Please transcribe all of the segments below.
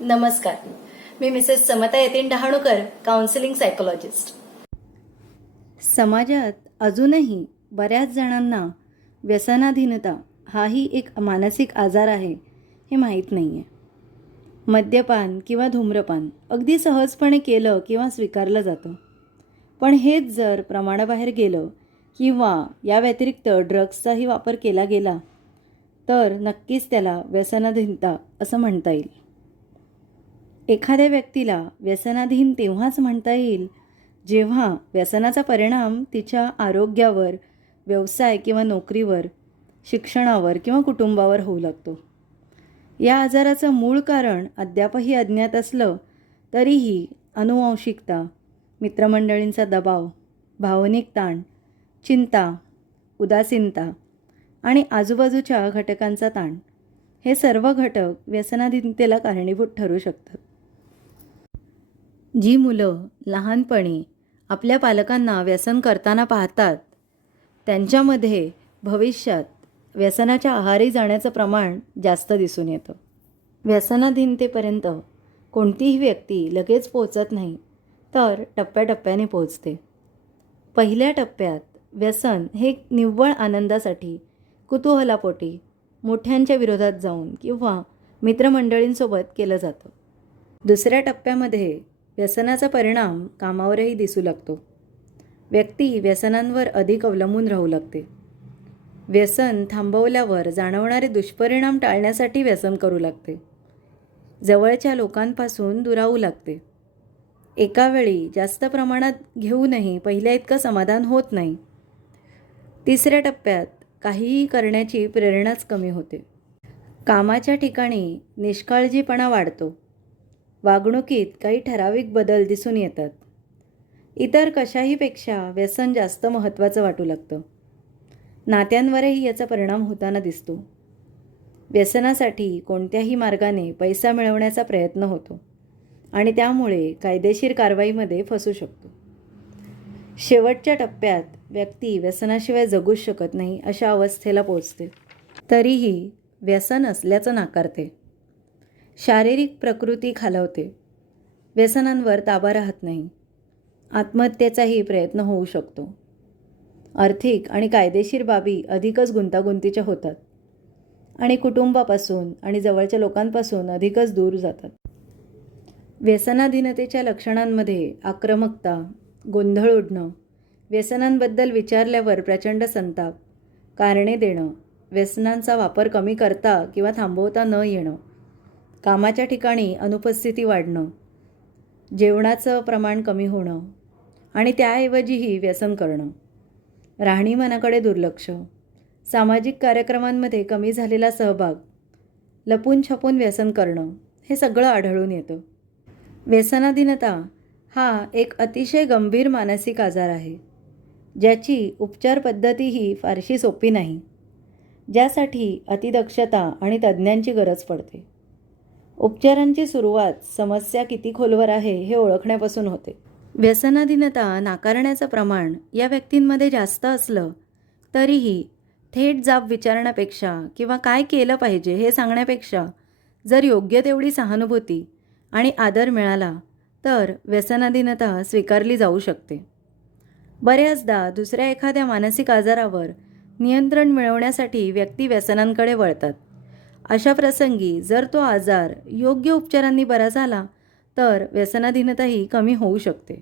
नमस्कार, मी मिसेस समता Yatin Dahanukar, counselling psychologist. समाजात अजूनही बऱ्याच जणांना व्यसनाधीनता हाही एक मानसिक आजार आहे हे माहीत नाही आहे. मद्यपान किंवा धूम्रपान अगदी सहजपणे केलं किंवा स्वीकारलं जातं, पण हेच जर प्रमाणाबाहेर गेलं किंवा या व्यतिरिक्त ड्रग्सचाही वापर केला गेला तर नक्कीच त्याला व्यसनाधीनता असं म्हणता येईल. एखाद्या व्यक्तीला व्यसनाधीन तेव्हाच म्हणता येईल जेव्हा व्यसनाचा परिणाम तिच्या आरोग्यावर, व्यवसाय किंवा नोकरीवर, शिक्षणावर किंवा कुटुंबावर होऊ लागतो. या आजाराचं मूळ कारण अद्यापही अज्ञात असलं तरीही अनुवांशिकता, मित्रमंडळींचा दबाव, भावनिक ताण, चिंता, उदासीनता आणि आजूबाजूच्या घटकांचा ताण हे सर्व घटक व्यसनाधीनतेला कारणीभूत ठरू शकतात. जी मुलं लहानपणी आपल्या पालकांना व्यसन करताना पाहतात त्यांच्यामध्ये भविष्यात व्यसनाच्या आहारी जाण्याचं प्रमाण जास्त दिसून येतं. व्यसनाधीनतेपर्यंत कोणतीही व्यक्ती लगेच पोहोचत नाही, तर टप्प्याटप्प्याने पोहोचते. पहिल्या टप्प्यात व्यसन हे निव्वळ आनंदासाठी, कुतूहलापोटी, मोठ्यांच्या विरोधात जाऊन किंवा मित्रमंडळींसोबत केलं जातं. दुसऱ्या टप्प्यामध्ये व्यसनाचा परिणाम कामावरही दिसू लागतो. व्यक्ती व्यसनांवर अधिक अवलंबून राहू लागते. व्यसन थांबवल्यावर जाणवणारे दुष्परिणाम टाळण्यासाठी व्यसन करू लागते. जवळच्या लोकांपासून दुरावू लागते. एका वेळी जास्त प्रमाणात घेऊनही पहिल्या इतकं समाधान होत नाही. तिसऱ्या टप्प्यात काहीही करण्याची प्रेरणाच कमी होते. कामाच्या ठिकाणी निष्काळजीपणा वाढतो. वागणुकीत काही ठराविक बदल दिसून येतात. इतर कशाहीपेक्षा व्यसन जास्त महत्त्वाचं वाटू लागतं. नात्यांवरही याचा परिणाम होताना दिसतो. व्यसनासाठी कोणत्याही मार्गाने पैसा मिळवण्याचा प्रयत्न होतो आणि त्यामुळे कायदेशीर कारवाईमध्ये फसू शकतो. शेवटच्या टप्प्यात व्यक्ती व्यसनाशिवाय जगूच शकत नाही अशा अवस्थेला पोहोचते. तरीही व्यसन असल्याचं नाकारते. शारीरिक प्रकृती खालावते. व्यसनांवर ताबा राहत नाही. आत्महत्येचाही प्रयत्न होऊ शकतो. आर्थिक आणि कायदेशीर बाबी अधिकच गुंतागुंतीच्या होतात आणि कुटुंबापासून आणि जवळच्या लोकांपासून अधिकच दूर जातात. व्यसनाधीनतेच्या लक्षणांमध्ये आक्रमकता, गोंधळ उडणं, व्यसनांबद्दल विचारल्यावर प्रचंड संताप, कारणे देणं, व्यसनांचा वापर कमी करता किंवा थांबवता न येणं, कामाच्या ठिकाणी अनुपस्थिती वाढणं, जेवणाचं प्रमाण कमी होणं आणि त्याऐवजीही व्यसन करणं, राहणीमानाकडे दुर्लक्ष, सामाजिक कार्यक्रमांमध्ये कमी झालेला सहभाग, लपून छपून व्यसन करणं हे सगळं आढळून येतं. व्यसनाधीनता हा एक अतिशय गंभीर मानसिक आजार आहे, ज्याची उपचार पद्धतीही फारशी सोपी नाही, ज्यासाठी अतिदक्षता आणि तज्ज्ञांची गरज पडते. उपचारांची सुरुवात समस्या किती खोलवर आहे हे ओळखण्यापासून होते. व्यसनाधीनता नाकारण्याचं प्रमाण या व्यक्तींमध्ये जास्त असलं तरीही थेट जाब विचारण्यापेक्षा किंवा काय केलं पाहिजे हे सांगण्यापेक्षा जर योग्य तेवढी सहानुभूती आणि आदर मिळाला तर व्यसनाधीनता स्वीकारली जाऊ शकते. बऱ्याचदा दुसऱ्या एखाद्या मानसिक आजारावर नियंत्रण मिळवण्यासाठी व्यक्ती व्यसनांकडे वळतात. अशा प्रसंगी जर तो आजार योग्य उपचारांनी बरा झाला तर व्यसनाधीनताही कमी होऊ शकते.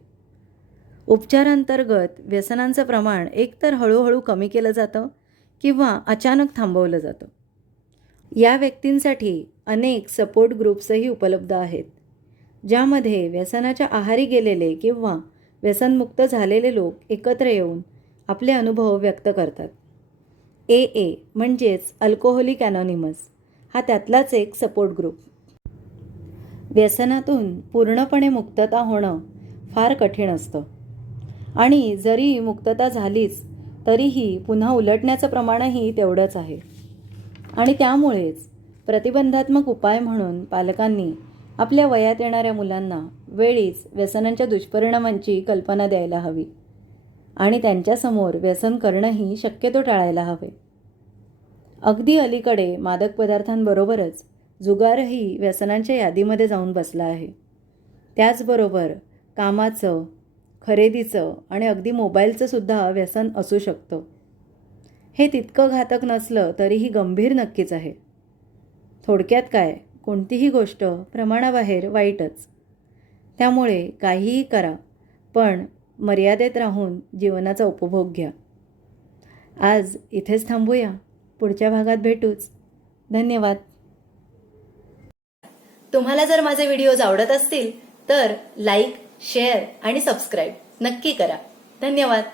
उपचारांतर्गत व्यसनांचं प्रमाण एकतर हळूहळू कमी केलं जातं किंवा अचानक थांबवलं जातं. या व्यक्तींसाठी अनेक सपोर्ट ग्रुप्सही उपलब्ध आहेत, ज्यामध्ये व्यसनाच्या आहारी गेलेले किंवा व्यसनमुक्त झालेले लोक एकत्र येऊन आपले अनुभव व्यक्त करतात. AA म्हणजेच अल्कोहोलिक अनॉनिमस हा त्यातलाच एक सपोर्ट ग्रुप. व्यसनातून पूर्णपणे मुक्तता होणं फार कठीण असतं आणि जरी मुक्तता झालीच तरीही पुन्हा उलटण्याचं प्रमाणही तेवढंच आहे. आणि त्यामुळेच प्रतिबंधात्मक उपाय म्हणून पालकांनी आपल्या वयात येणाऱ्या मुलांना वेळीच व्यसनांच्या दुष्परिणामांची कल्पना द्यायला हवी आणि त्यांच्यासमोर व्यसन करणंही शक्यतो टाळायला हवे. अगदी अलीकडे मादक पदार्थांबरोबरच जुगारही व्यसनांच्या यादीमध्ये जाऊन बसला आहे. त्याचबरोबर कामाचं, खरेदीचं आणि अगदी मोबाईलचं सुद्धा व्यसन असू शकतं. हे तितकं घातक नसलं तरीही गंभीर नक्कीच आहे. थोडक्यात काय, कोणतीही गोष्ट प्रमाणाबाहेर वाईटच. त्यामुळे काहीही करा, पण मर्यादेत राहून जीवनाचा उपभोग घ्या. आज इथेच थांबूया. पुढच्या भागात भेटूच. धन्यवाद. तुम्हाला जर माझे व्हिडिओज आवडत असतील तर लाईक, शेअर आणि सबस्क्राईब नक्की करा. धन्यवाद.